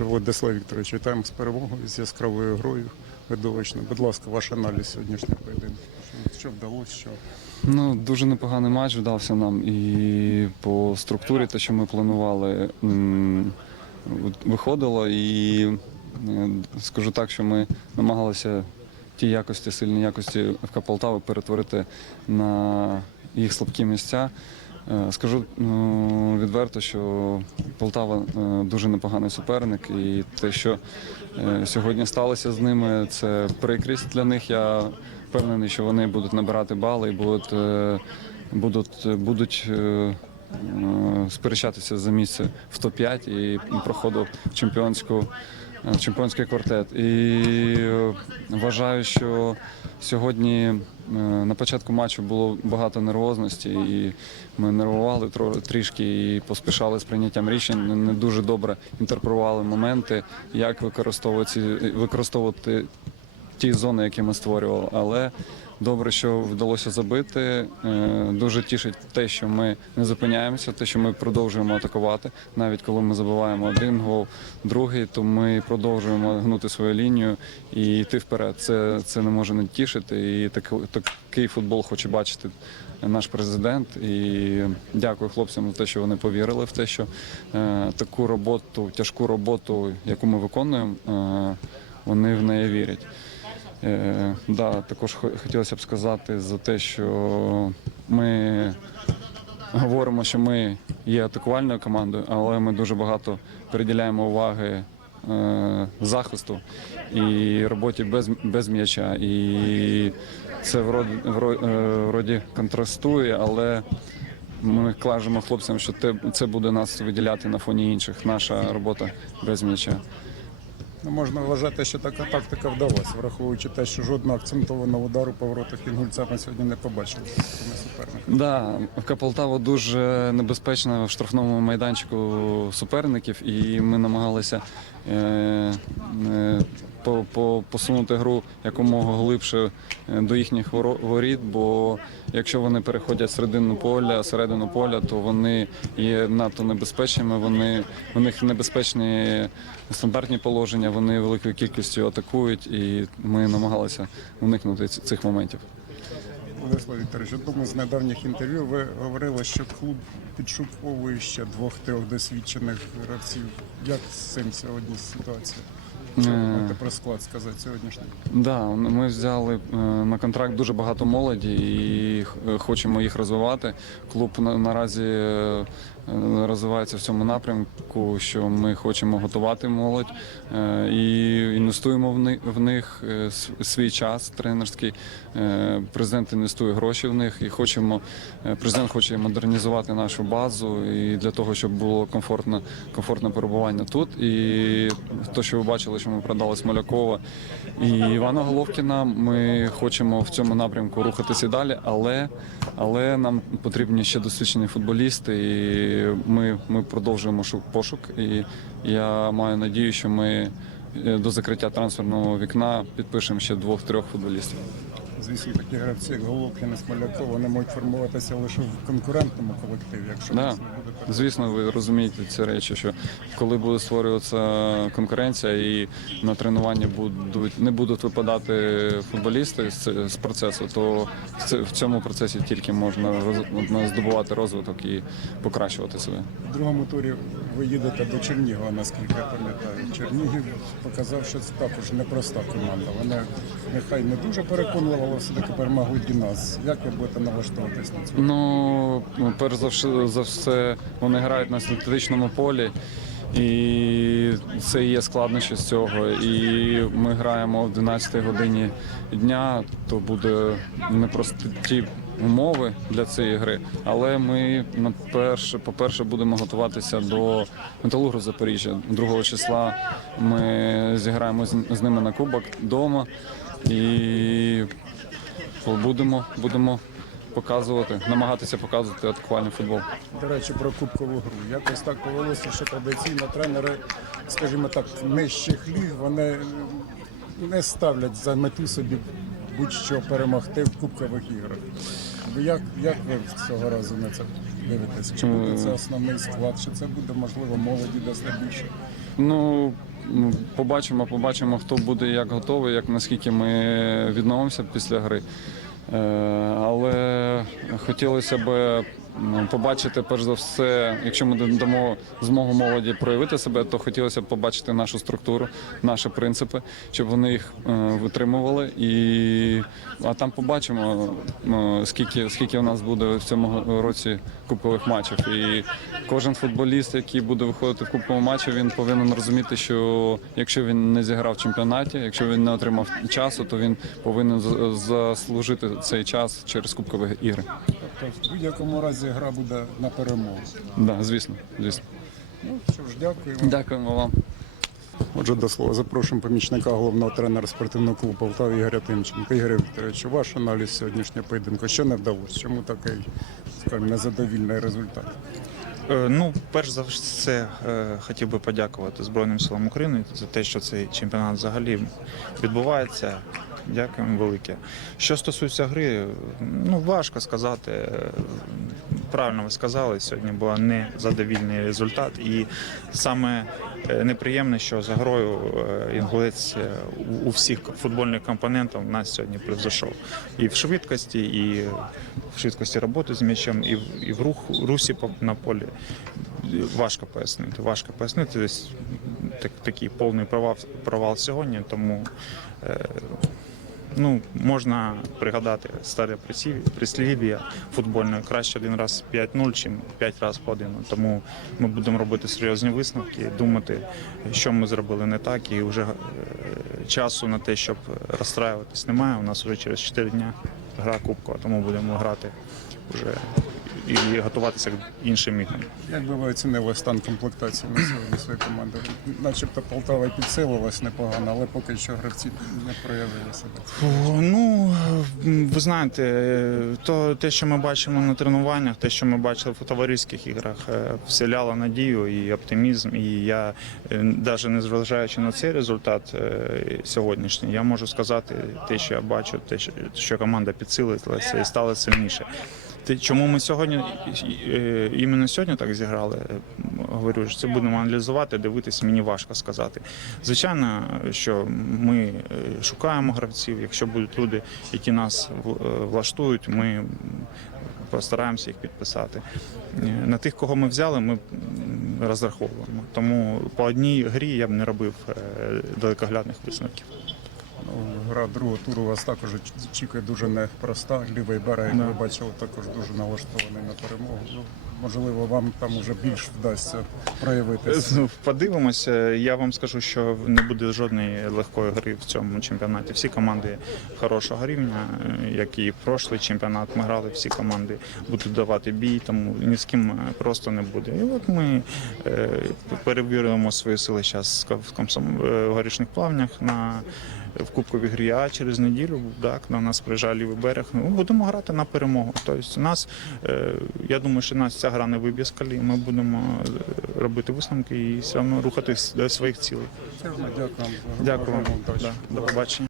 Отже, Владислав Вікторович, вітаємо з перемогою, з яскравою грою видовищною. Будь ласка, ваш аналіз сьогоднішнього поєдинку. Що- Що вдалося, що Ну, дуже непоганий матч вдався нам. І по структурі, те, що ми планували, виходило. І е, скажу так, що ми намагалися ті якості, сильні якості ФК Полтави перетворити на їх слабкі місця. Е, Скажу ну, відверто, що Полтава е, дуже непоганий суперник, і те, що е, сьогодні сталося з ними, це прикрість для них. Я впевнений, що вони будуть набирати бали і будуть, е, будуть, будуть е, е, сперечатися за місце в топ-5 і проходу чемпіонську. е, Чемпіонський квартет. І е, вважаю, що сьогодні е, на початку матчу було багато нервозності, і ми нервували трішки і поспішали з прийняттям рішень. Не дуже добре інтерпретували моменти, як використовувати, використовувати ті зони, які ми створювали. Але добре, що вдалося забити. Е, Дуже тішить те, що ми не зупиняємося, те, що ми продовжуємо атакувати. Навіть коли ми забиваємо один гол, другий, то ми продовжуємо гнути свою лінію і йти вперед. Це, це не може не тішити. І так, такий футбол хоче бачити наш президент. І дякую хлопцям за те, що вони повірили в те, що е, таку роботу, тяжку роботу, яку ми виконуємо, е, вони в неї вірять. Е, да, також хотілося б сказати за те, що ми говоримо, що ми є атакувальною командою, але ми дуже багато приділяємо уваги е, захисту і роботі без, без м'яча. І це вроді, е, вроді контрастує, але ми кажемо хлопцям, що це буде нас виділяти на фоні інших. Наша робота без м'яча. Ну, можна вважати, що така тактика вдалася, враховуючи те, що жодного акцентованого удару по воротах інгульця ми сьогодні не побачили. суперника. Да, ФК Полтава дуже небезпечна в штрафному майданчику суперників, і ми намагалися е, е, по, по, посунути гру якомога глибше е, до їхніх воріт. Бо якщо вони переходять середину поля, середину поля, то вони є надто небезпечними. Вони у них небезпечні стандартні положення, вони великою кількістю атакують, і ми намагалися уникнути цих моментів. Владислав Вікторович, думаю, з недавніх інтерв'ю ви говорили, що клуб підшуковує ще двох-трьох досвідчених гравців. Як з цим сьогодні ситуація? Е. можете про склад сказати сьогоднішній? Да, ми взяли е, на контракт дуже багато молоді і х- хочемо їх розвивати. Клуб наразі е, е, розвивається в цьому напрямку, що ми хочемо готувати молодь е, і інвестуємо в них е, свій час тренерський. Е, Президент інвестує гроші в них і хочемо. е, Президент хоче модернізувати нашу базу і для того, щоб було комфортне, комфортне перебування тут. І те, що ви бачили, що ми продали Смолякова і Івана Головкіна. Ми хочемо в цьому напрямку рухатися далі, але, але нам потрібні ще досвідчені футболісти, і ми, ми продовжуємо пошук. І я маю надію, що ми е, до закриття трансферного вікна підпишемо ще двох-трьох футболістів. Звісно, такі гравці, як Головкін і Смоляков, вони можуть формуватися лише в конкурентному колективі, якщо Да. Звісно, ви розумієте ці речі, що коли буде створюватися конкуренція і на тренуванні будуть не будуть випадати футболісти з, процесу, то в цьому процесі тільки можна здобувати розвиток і покращувати себе. В другому турі ви їдете до Чернігова, наскільки я пам'ятаю. Чернігів показав, що це також непроста команда. Вони нехай не дуже переконливо, але все-таки перемогли і нас. Як ви будете налаштовуватись на цю? Ну, перш за все, вони грають на синтетичному полі. І це є складнощі з цього. І ми граємо в 12 годині дня, то буде непрості умови для цієї гри. Але ми на перше, по-перше, будемо готуватися до металургу Запоріжжя. 2 числа ми зіграємо з ними на кубок вдома і будемо, будемо показувати, намагатися показувати атакувальний футбол. До речі, про кубкову гру. Якось так повелося, що традиційно тренери, скажімо так, нижчих ліг, вони не ставлять за мету собі будь-що перемогти в кубкових іграх. Ви Як, як ви цього разу на це дивитесь? Чи буде це основний склад, чи це буде можливо молоді дасте більше? Ну, ну, побачимо, побачимо, хто буде як готовий, як наскільки ми відновимося після гри. Е, Але хотілося б побачити, перш за все, якщо ми дамо змогу молоді проявити себе, то хотілося б побачити нашу структуру, наші принципи, щоб вони їх е, витримували. І а там побачимо, скільки, скільки у нас буде в цьому році кубкових матчів. І кожен футболіст, який буде виходити в кубковому матчі, він повинен розуміти, що якщо він не зіграв в чемпіонаті, якщо він не отримав часу, то він повинен заслужити цей час через кубкові ігри. Тобто в будь-якому разі гра буде на перемогу. Да, звісно, звісно. Ну що ж, дякуємо. Дякуємо вам. Отже, до слова, запрошуємо помічника головного тренера спортивного клубу Полтава Ігоря Тимченка. Ігор Вікторович, ваш аналіз сьогоднішнього поєдинку. Що не вдалося? Чому такий скажімо, незадовільний результат? Е, Ну, перш за все, е, хотів би подякувати Збройним силам України за те, що цей чемпіонат взагалі відбувається. Дякуємо велике. Що стосується гри, ну важко сказати. Правильно ви сказали, сьогодні був незадовільний результат. І саме е, неприємне, що за грою е, інгулець е, у- всіх футбольних компонентах нас сьогодні превзойшов. І в швидкості, і в швидкості роботи з м'ячем, і в, і в рух, русі на полі. Важко пояснити. Важко пояснити. Десь так, такий повний провал, провал сьогодні, тому ну, можна пригадати старе прислів'я футбольне. Краще один раз 5-0, чим 5 разів по один. Тому ми будемо робити серйозні висновки, думати, що ми зробили не так, і вже е, часу на те, щоб розстраюватись, немає. У нас вже через 4 дні гра кубкова, тому будемо грати вже і готуватися к іншим іграм. Як би ви оцінили стан комплектації на сьогодні своєї команди? Начебто Полтава і підсилилась непогано, але поки що гравці не проявили себе. Ну, ви знаєте, е, то те, що ми бачимо на тренуваннях, те, що ми бачили в товариських іграх, е, вселяло надію і оптимізм. І я навіть не зважаючи на цей результат е, сьогоднішній, я можу сказати те, що я бачу, те, що команда підсилилася і стала сильніше. Чому ми сьогодні е, іменно сьогодні так зіграли? е, Говорю, що це будемо аналізувати, дивитися, мені важко сказати. Звичайно, що ми е, шукаємо гравців. Якщо будуть люди, які нас е, влаштують, ми постараємося їх підписати. Е, На тих, кого ми взяли, ми розраховуємо. Тому по одній грі я б не робив е, далекоглядних висновків. Ну, гра другого туру вас також очікує дуже непроста. Лівий берег, як ви бачили, також дуже налаштований на перемогу. Ну, можливо, вам там уже більш вдасться проявитися. Ну, Подивимося. Я вам скажу, що не буде жодної легкої гри в цьому чемпіонаті. Всі команди хорошого рівня, як і прошлий чемпіонат. Ми грали всі команди, будуть давати бій, тому ні з ким просто не буде. І от ми е, перевірюємо свої сили зараз в е, в горішніх плавнях на в Кубковій грі, а через неділю так, на нас приїжджає лівий берег. Ну, будемо грати на перемогу. Тобто нас, е, я думаю, що нас ця гра не виб'є з калі. Ми будемо е, робити висновки і все одно рухатись до своїх цілей. Дякую. вам. Дякую вам. Да, До побачення.